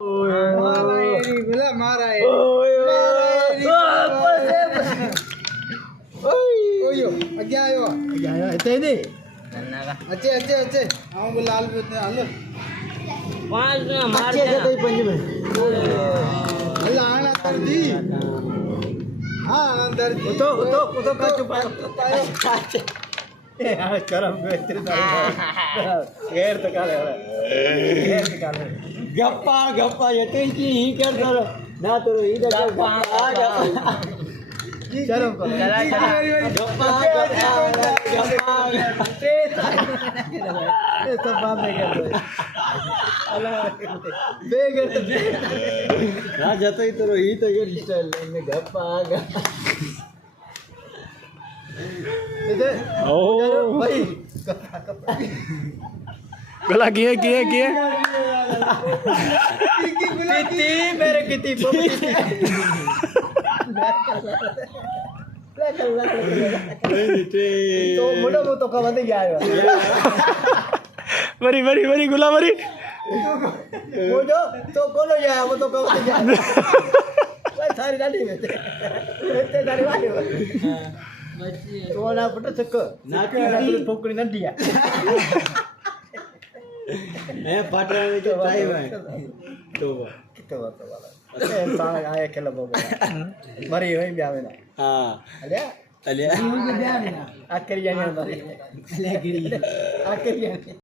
मारा ये नहीं बोला मारा ये ओयो क्या आयो इतने नहीं अच्छे अच्छे अच्छे हम को लाल पे हालो पांच ने मार अच्छे अच्छे तो पंजी में अल्लाह आना कर दी हाँ अंदर तो का चुपा ए यार करम बेहतर घेर तो काले घेर तो काले गप्पा गप्पा ये तो ही करता रहो ना तो इधर गप्पा चलो चला गप्पा ये सब बात नहीं करते बेगर ना जाता ही तो ही तो ये स्टाइल में गप्पा ओ भाई गला किए किती मेरे किती तो मोटा मोटो का बंदे क्या है मरी मरी मरी गुला मरी वो जो तो कौन हो जाए वो तो कब से जाए सारी डाली में इतने सारी वाली तो ना पता चक्क ना की ठोकरी न दिया मैं पाटरा में जो भाई भाई तो वाला इंसान आया खेला बाबा मरी होई ब्याह में हां अलिया ये ब्याह में आखिर जाने वाली अलिया गिरी आखिर जाने